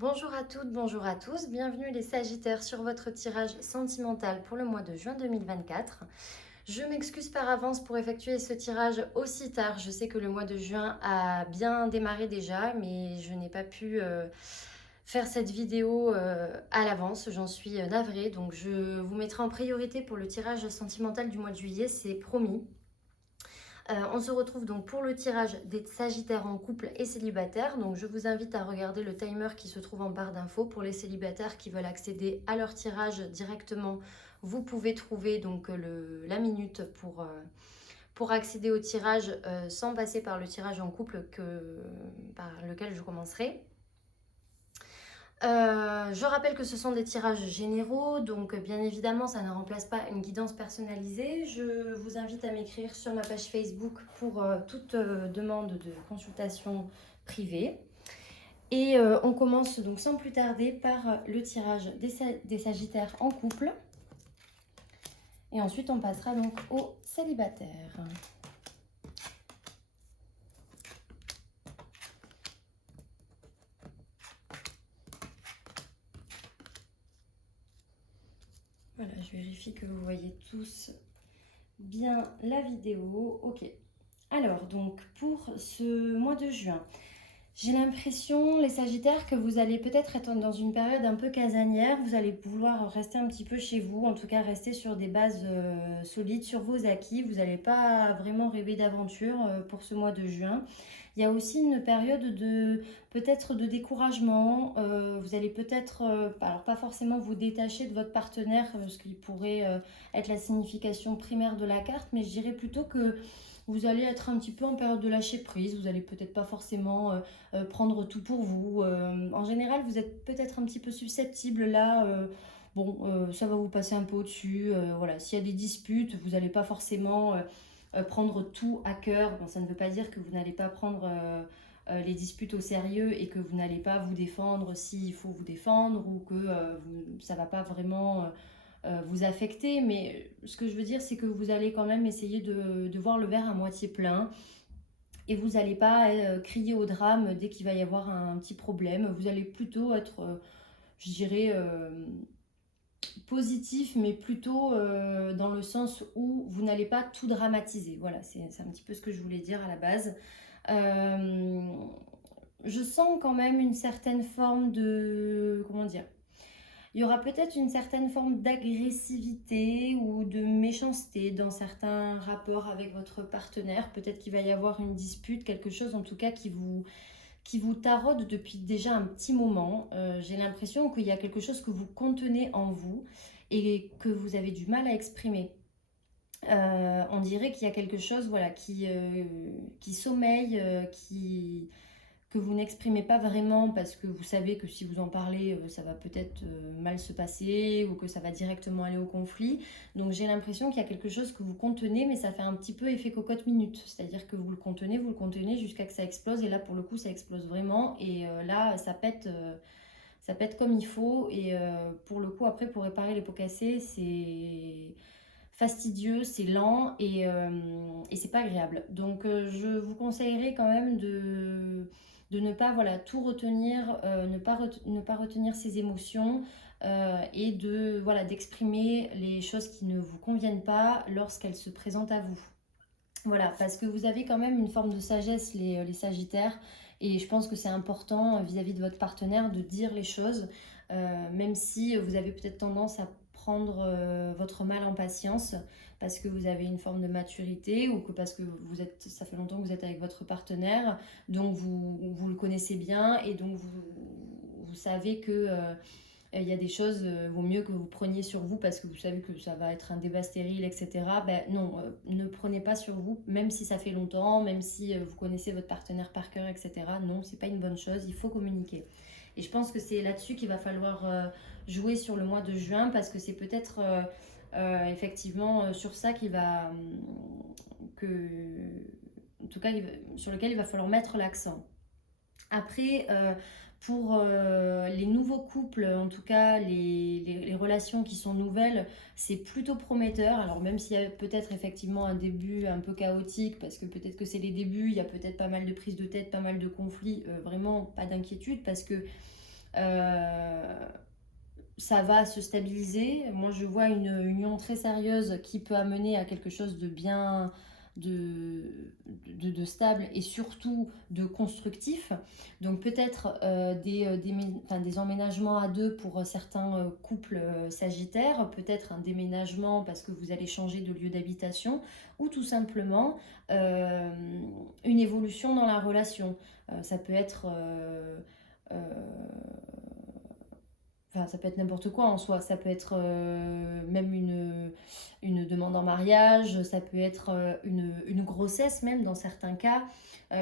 Bonjour à toutes, bonjour à tous, bienvenue les Sagittaires sur votre tirage sentimental pour le mois de juin 2024. Je m'excuse par avance pour effectuer ce tirage aussi tard. Je sais que le mois de juin a bien démarré déjà, mais je n'ai pas pu faire cette vidéo à l'avance. J'en suis navrée, donc je vous mettrai en priorité pour le tirage sentimental du mois de juillet, c'est promis. On se retrouve donc pour le tirage des Sagittaires en couple et célibataires. Donc je vous invite à regarder le timer qui se trouve en barre d'infos pour les célibataires qui veulent accéder à leur tirage directement. Vous pouvez trouver donc la minute pour accéder au tirage sans passer par le tirage en couple par lequel je commencerai. Je rappelle que ce sont des tirages généraux, donc bien évidemment ça ne remplace pas une guidance personnalisée. Je vous invite à m'écrire sur ma page Facebook pour toute demande de consultation privée. Et on commence donc sans plus tarder par le tirage des Sagittaires en couple. Et ensuite on passera donc aux célibataires. Voilà, je vérifie que vous voyez tous bien la vidéo. Ok. Alors, donc, pour ce mois de juin, j'ai l'impression, les Sagittaires, que vous allez peut-être être dans une période un peu casanière. Vous allez vouloir rester un petit peu chez vous, en tout cas rester sur des bases solides, sur vos acquis. Vous n'allez pas vraiment rêver d'aventure pour ce mois de juin. Il y a aussi une période de peut-être de découragement. Vous allez peut-être, alors pas forcément vous détacher de votre partenaire, ce qui pourrait être la signification primaire de la carte, mais je dirais plutôt que vous allez être un petit peu en période de lâcher prise. Vous allez peut-être pas forcément prendre tout pour vous. En général, vous êtes peut-être un petit peu susceptible là. Ça va vous passer un peu au-dessus. Voilà, s'il y a des disputes, vous n'allez pas forcément prendre tout à cœur. Bon, ça ne veut pas dire que vous n'allez pas prendre les disputes au sérieux et que vous n'allez pas vous défendre s'il faut vous défendre ou que ça ne va pas vraiment vous affecter. Mais ce que je veux dire, c'est que vous allez quand même essayer de voir le verre à moitié plein. Et vous n'allez pas crier au drame dès qu'il va y avoir un petit problème. Vous allez plutôt être, je dirais, positif, mais plutôt dans le sens où vous n'allez pas tout dramatiser. Voilà, c'est un petit peu ce que je voulais dire à la base. Euh, je sens quand même une certaine forme de... Comment dire? Il y aura peut-être une certaine forme d'agressivité ou de méchanceté dans certains rapports avec votre partenaire. Peut-être qu'il va y avoir une dispute, quelque chose en tout cas qui vous taraude depuis déjà un petit moment. J'ai l'impression qu'il y a quelque chose que vous contenez en vous et que vous avez du mal à exprimer. On dirait qu'il y a quelque chose voilà, qui sommeille, que vous n'exprimez pas vraiment parce que vous savez que si vous en parlez, ça va peut-être mal se passer ou que ça va directement aller au conflit. Donc j'ai l'impression qu'il y a quelque chose que vous contenez, mais ça fait un petit peu effet cocotte minute. C'est-à-dire que vous le contenez jusqu'à que ça explose. Et là, pour le coup, ça explose vraiment. Et là, ça pète comme il faut. Et pour le coup, après, pour réparer les pots cassés, c'est fastidieux, c'est lent et c'est pas agréable. Donc je vous conseillerais quand même de ne pas voilà, tout retenir, ne pas retenir ses émotions et voilà, d'exprimer les choses qui ne vous conviennent pas lorsqu'elles se présentent à vous. Voilà, parce que vous avez quand même une forme de sagesse, les Sagittaires, et je pense que c'est important vis-à-vis de votre partenaire de dire les choses, même si vous avez peut-être tendance à prendre votre mal en patience, parce que vous avez une forme de maturité, ou que parce que ça fait longtemps que vous êtes avec votre partenaire, donc vous le connaissez bien, et donc vous savez que... il y a des choses, vaut mieux que vous preniez sur vous parce que vous savez que ça va être un débat stérile, etc. Ben non, ne prenez pas sur vous, même si ça fait longtemps, même si vous connaissez votre partenaire par cœur, etc. Non, c'est pas une bonne chose, il faut communiquer. Et je pense que c'est là-dessus qu'il va falloir jouer sur le mois de juin parce que c'est peut-être effectivement sur ça qu'il va. Que, en tout cas, sur lequel il va falloir mettre l'accent. Après, pour les nouveaux couples, en tout cas les relations qui sont nouvelles, c'est plutôt prometteur. Alors même s'il y a peut-être effectivement un début un peu chaotique, parce que peut-être que c'est les débuts, il y a peut-être pas mal de prises de tête, pas mal de conflits, vraiment pas d'inquiétude, parce que Ça va se stabiliser. Moi, je vois une union très sérieuse qui peut amener à quelque chose de bien, de, de stable et surtout de constructif. Donc peut-être enfin, des emménagements à deux pour certains couples sagittaires, peut-être un déménagement parce que vous allez changer de lieu d'habitation, ou tout simplement euh, une évolution dans la relation. Ça peut être... euh, Enfin, ça peut être n'importe quoi en soi. Ça peut être même une demande en mariage, ça peut être une grossesse même dans certains cas,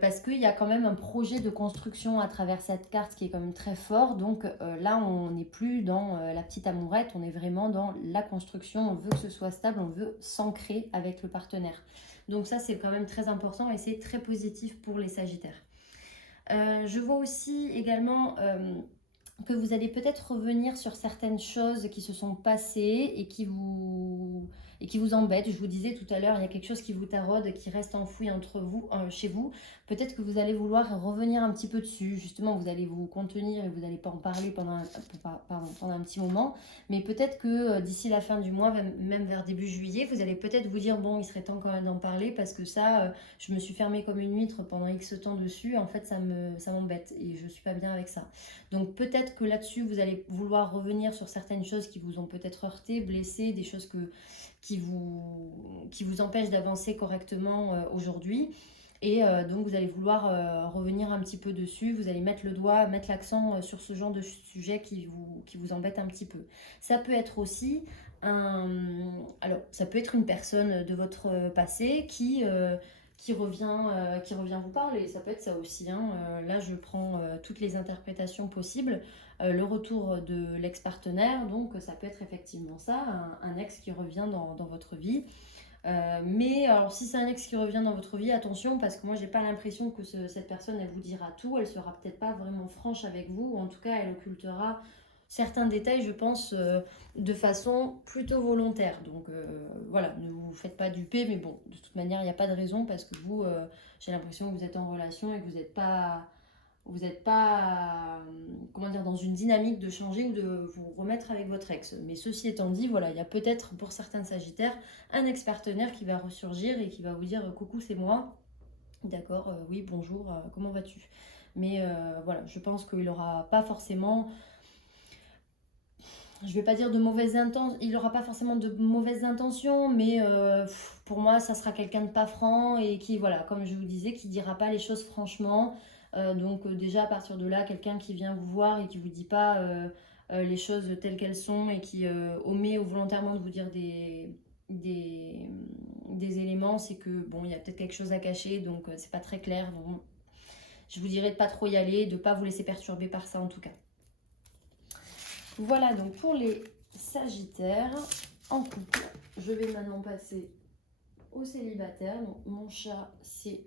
parce qu'il y a quand même un projet de construction à travers cette carte qui est quand même très fort. Donc là, on n'est plus dans la petite amourette, on est vraiment dans la construction. On veut que ce soit stable, on veut s'ancrer avec le partenaire. Donc ça, c'est quand même très important et c'est très positif pour les Sagittaires. Je vois aussi également que vous allez peut-être revenir sur certaines choses qui se sont passées et qui vous embêtent. Je vous disais tout à l'heure, il y a quelque chose qui vous taraude, qui reste enfoui entre vous, chez vous. Peut-être que vous allez vouloir revenir un petit peu dessus. Justement, vous allez vous contenir et vous n'allez pas en parler pendant un petit moment. Mais peut-être que d'ici la fin du mois, même vers début juillet, vous allez peut-être vous dire, bon, il serait temps quand même d'en parler parce que ça, je me suis fermée comme une huître pendant X temps dessus. En fait, ça m'embête et je suis pas bien avec ça. Donc peut-être que là-dessus, vous allez vouloir revenir sur certaines choses qui vous ont peut-être heurté, blessé, des choses qui, vous, qui vous empêchent d'avancer correctement aujourd'hui. Et donc vous allez vouloir revenir un petit peu dessus, vous allez mettre le doigt, mettre l'accent sur ce genre de sujet qui vous embête un petit peu. Ça peut être aussi un... Alors, ça peut être une personne de votre passé qui revient vous parler. Ça peut être ça aussi. Hein. Là, je prends toutes les interprétations possibles. Le retour de l'ex-partenaire, donc ça peut être effectivement ça, un ex qui revient dans votre vie. Mais alors, si c'est un ex qui revient dans votre vie, attention, parce que moi, j'ai pas l'impression que cette personne, elle vous dira tout. Elle sera peut-être pas vraiment franche avec vous, ou en tout cas, elle occultera certains détails, je pense, de façon plutôt volontaire. Donc voilà, ne vous faites pas duper, mais bon, de toute manière, il n'y a pas de raison parce que vous, j'ai l'impression que vous êtes en relation et que vous n'êtes pas comment dire, dans une dynamique de changer ou de vous remettre avec votre ex. Mais ceci étant dit, voilà, il y a peut-être pour certains Sagittaires un ex-partenaire qui va ressurgir et qui va vous dire coucou, c'est moi. D'accord, oui, bonjour, comment vas-tu? Mais voilà, je pense qu'il n'aura pas forcément, je vais pas dire de mauvaises intentions, il n'aura pas forcément de mauvaises intentions, mais pour moi, ça sera quelqu'un de pas franc et qui, voilà, comme je vous disais, qui dira pas les choses franchement. Donc déjà, à partir de là, quelqu'un qui vient vous voir et qui vous dit pas les choses telles qu'elles sont et qui omet volontairement de vous dire des, des éléments, c'est que, bon, il y a peut-être quelque chose à cacher, donc c'est pas très clair. Donc, je vous dirais de pas trop y aller, de pas vous laisser perturber par ça en tout cas. Voilà donc pour les Sagittaires en couple. Je vais maintenant passer aux célibataires. Donc mon chat s'est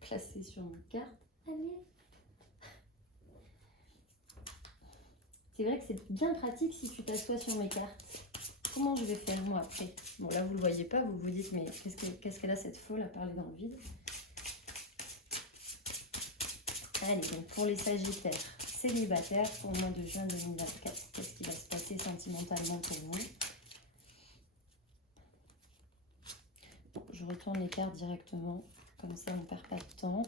placé sur ma carte. Allez. C'est vrai que c'est bien pratique si tu t'assois sur mes cartes. Comment je vais faire moi après? Bon là vous le voyez pas, vous vous dites mais qu'est-ce qu'elle a cette folle à parler dans le vide? Allez donc pour les Sagittaires célibataires pour le mois de juin 2024, qu'est-ce qui va se passer sentimentalement pour vous? Bon, je retourne les cartes directement, comme ça on ne perd pas de temps.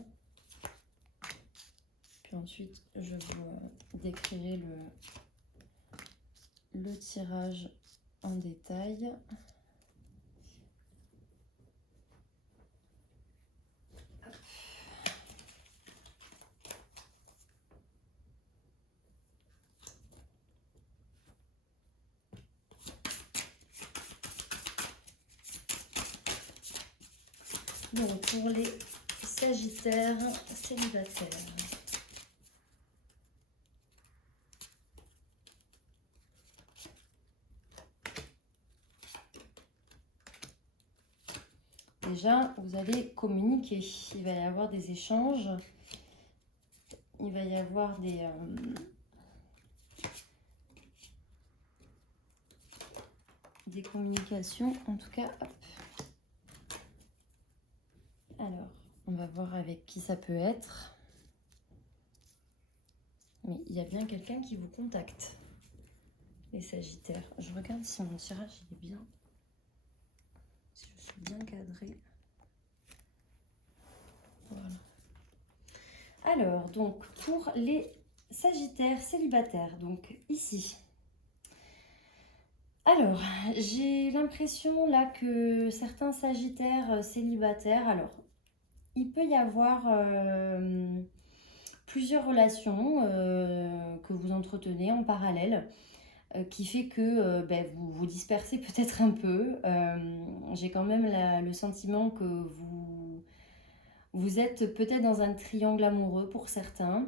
Puis ensuite je vous décrirai le tirage en détail. Donc pour les Sagittaires célibataires. Déjà, vous allez communiquer. Il va y avoir des échanges. Il va y avoir des communications. En tout cas, hop. Alors, on va voir avec qui ça peut être. Mais il y a bien quelqu'un qui vous contacte, les Sagittaires. Je regarde si mon tirage il est bien. Si je suis bien cadrée. Voilà. Alors, donc, pour les Sagittaires célibataires, donc ici. Alors, j'ai l'impression là que certains Sagittaires célibataires, alors, il peut y avoir plusieurs relations que vous entretenez en parallèle qui fait que vous vous dispersez peut-être un peu. J'ai quand même le sentiment que vous êtes peut-être dans un triangle amoureux pour certains.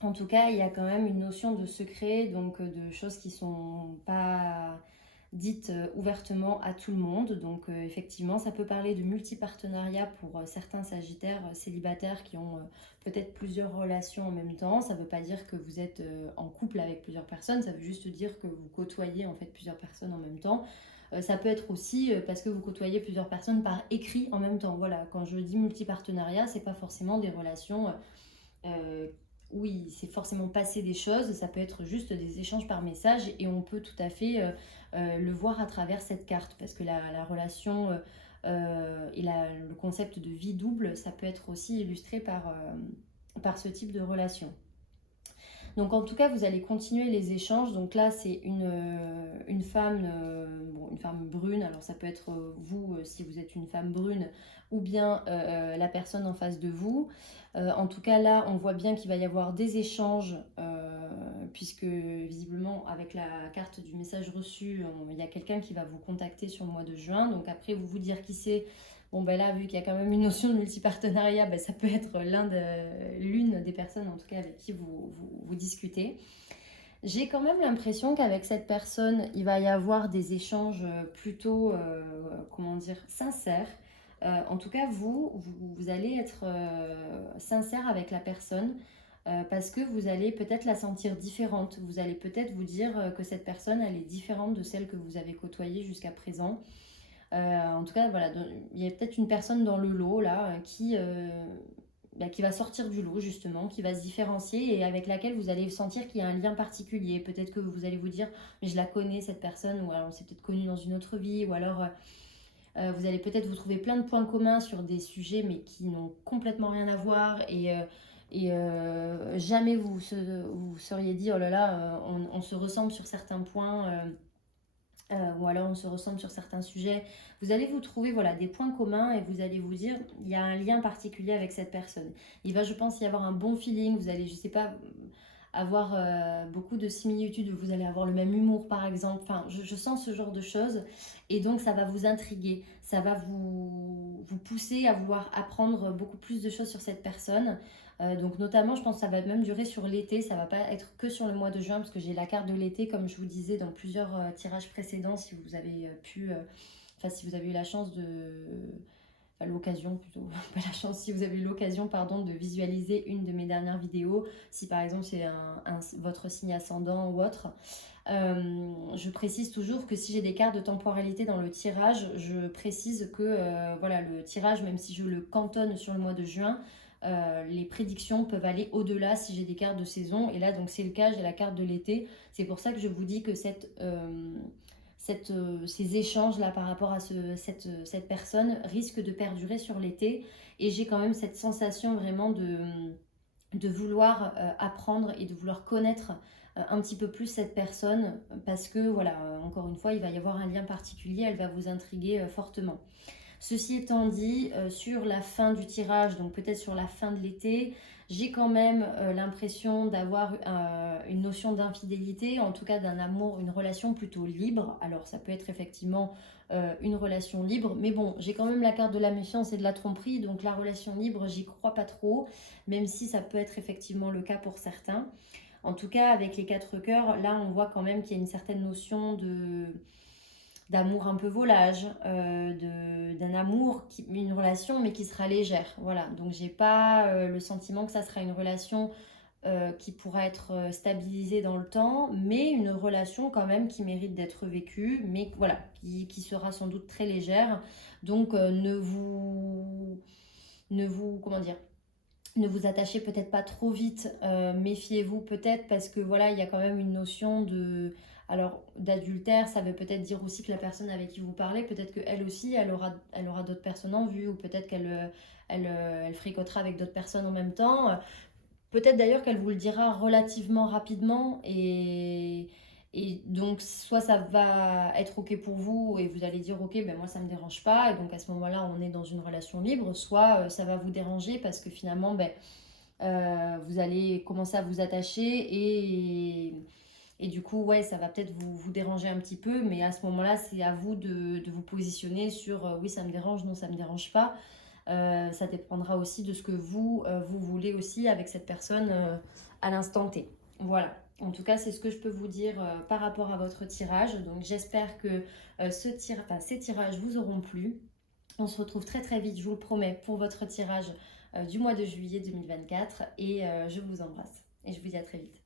En tout cas, il y a quand même une notion de secret, donc de choses qui sont pas dites ouvertement à tout le monde. Donc effectivement, ça peut parler de multipartenariat pour certains sagittaires célibataires qui ont peut-être plusieurs relations en même temps. Ça ne veut pas dire que vous êtes en couple avec plusieurs personnes, ça veut juste dire que vous côtoyez en fait plusieurs personnes en même temps. Ça peut être aussi parce que vous côtoyez plusieurs personnes par écrit en même temps. Voilà, quand je dis multipartenariat, c'est pas forcément des relations où il s'est forcément passé des choses, ça peut être juste des échanges par message et on peut tout à fait le voir à travers cette carte parce que la relation et le concept de vie double, ça peut être aussi illustré par ce type de relation. Donc en tout cas, vous allez continuer les échanges. Donc là, c'est une femme, une femme brune. Alors ça peut être vous, si vous êtes une femme brune, ou bien la personne en face de vous. En tout cas, là, on voit bien qu'il va y avoir des échanges, puisque visiblement, avec la carte du message reçu, il y a quelqu'un qui va vous contacter sur le mois de juin. Donc après, vous vous dire qui c'est. Bon, ben là, vu qu'il y a quand même une notion de multipartenariat, ben, ça peut être l'une des personnes, en tout cas, avec qui vous discutez. J'ai quand même l'impression qu'avec cette personne, il va y avoir des échanges plutôt, comment dire, sincères. En tout cas, vous allez être sincère avec la personne parce que vous allez peut-être la sentir différente. Vous allez peut-être vous dire que cette personne, elle est différente de celle que vous avez côtoyée jusqu'à présent. En tout cas, voilà, il y a peut-être une personne dans le lot là qui va sortir du lot justement, qui va se différencier et avec laquelle vous allez sentir qu'il y a un lien particulier. Peut-être que vous allez vous dire, mais je la connais cette personne, ou alors on s'est peut-être connu dans une autre vie, ou alors vous allez peut-être vous trouver plein de points communs sur des sujets mais qui n'ont complètement rien à voir et jamais vous seriez dit, oh là là, on se ressemble sur certains points. Ou alors on se ressemble sur certains sujets, vous allez vous trouver voilà, des points communs et vous allez vous dire il y a un lien particulier avec cette personne. Il va, je pense, y avoir un bon feeling, vous allez, je sais pas, avoir beaucoup de similitudes, vous allez avoir le même humour par exemple, enfin je sens ce genre de choses et donc ça va vous intriguer, ça va vous pousser à vouloir apprendre beaucoup plus de choses sur cette personne. Donc notamment je pense que ça va même durer sur l'été, ça va pas être que sur le mois de juin parce que j'ai la carte de l'été comme je vous disais dans plusieurs tirages précédents si vous avez si vous avez eu la chance de l'occasion plutôt, pas la chance, si vous avez eu l'occasion pardon de visualiser une de mes dernières vidéos, si par exemple c'est votre signe ascendant ou autre. Je précise toujours que si j'ai des cartes de temporalité dans le tirage, je précise que voilà, le tirage, même si je le cantonne sur le mois de juin, les prédictions peuvent aller au-delà si j'ai des cartes de saison. Et là, donc c'est le cas, j'ai la carte de l'été. C'est pour ça que je vous dis que ces échanges-là par rapport à cette personne risquent de perdurer sur l'été. Et j'ai quand même cette sensation vraiment de vouloir apprendre et de vouloir connaître un petit peu plus cette personne parce que voilà, encore une fois, il va y avoir un lien particulier, elle va vous intriguer fortement. Ceci étant dit, sur la fin du tirage, donc peut-être sur la fin de l'été, j'ai quand même l'impression d'avoir une notion d'infidélité, en tout cas d'un amour, une relation plutôt libre. Alors ça peut être effectivement une relation libre, mais bon, j'ai quand même la carte de la méfiance et de la tromperie, donc la relation libre, j'y crois pas trop, même si ça peut être effectivement le cas pour certains. En tout cas, avec les 4 cœurs, là on voit quand même qu'il y a une certaine notion d'amour un peu volage, d'un amour, une relation mais qui sera légère. Voilà, donc j'ai pas le sentiment que ça sera une relation qui pourra être stabilisée dans le temps, mais une relation quand même qui mérite d'être vécue, mais voilà, qui sera sans doute très légère. Donc comment dire, Ne vous attachez peut-être pas trop vite, méfiez-vous peut-être parce que voilà, il y a quand même une notion de alors d'adultère, ça veut peut-être dire aussi que la personne avec qui vous parlez, peut-être qu'elle aussi, elle aura d'autres personnes en vue ou peut-être elle fricotera avec d'autres personnes en même temps. Peut-être d'ailleurs qu'elle vous le dira relativement rapidement et donc soit ça va être OK pour vous et vous allez dire OK, ben moi ça me dérange pas et donc à ce moment-là on est dans une relation libre, soit ça va vous déranger parce que finalement ben, vous allez commencer à vous attacher et du coup ouais ça va peut-être vous déranger un petit peu mais à ce moment-là c'est à vous de vous positionner sur oui ça me dérange, non ça me dérange pas. Ça dépendra aussi de ce que vous voulez aussi avec cette personne à l'instant T. Voilà. En tout cas, c'est ce que je peux vous dire par rapport à votre tirage. Donc, j'espère que ces tirages vous auront plu. On se retrouve très très vite, je vous le promets, pour votre tirage du mois de juillet 2024. Et je vous embrasse. Et je vous dis à très vite.